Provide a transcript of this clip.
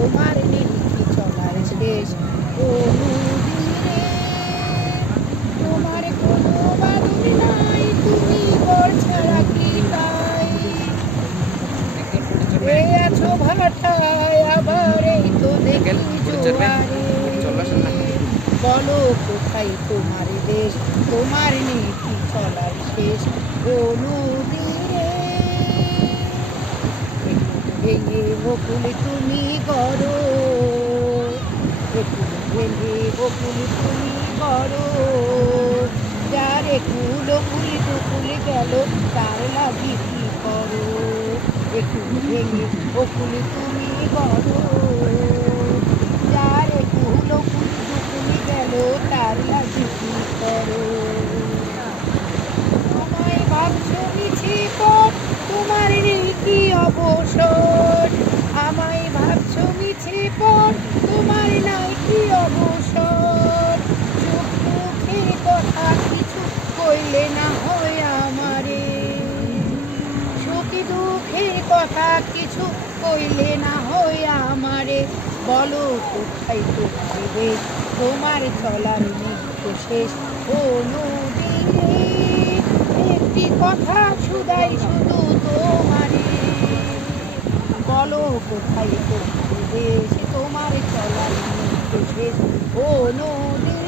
তোমার নেই কি চলার শেষ ও নদী রে, তোমার কোনো বাঁধন নাই, তুমি বর ছাড়া কি তাই এ আছো ভাটায়, আবার এই তো দেখি জোয়ারে। বলো কোথায় তোমার দেশ, তোমার নেই কি চলার শেষ ও নদী রে, ভেঙে বকুল তুমি করো, একটু ভেঙে বকুল তুমি করো, যারে কুল কুল গেল তার লাগি কি করো, একটু ভেঙে বকুল তুমি করো, যারে কুল গেল তার লাগি কি করো। তোমায় ভাবছো মিছি পথ, তোমার নেই কি অবসর, আমায় ভাবছো মিছি পথ, তোমার নাই কি অবসর, সুখ দুঃখের কথা কিছু কইলে না হয় আমারে, সুখী দুঃখের কথা কিছু কইলে না হয় আমারে, বলো কোথায় তোমার দেশ, তোমার চলার নেই তো শেষ ও নদী রে, একটি কথা শুধাই শুধু তোমারে, বলো কোথায় তোমার দেশ, তোমার চলার নেই তো শেষ ও নদী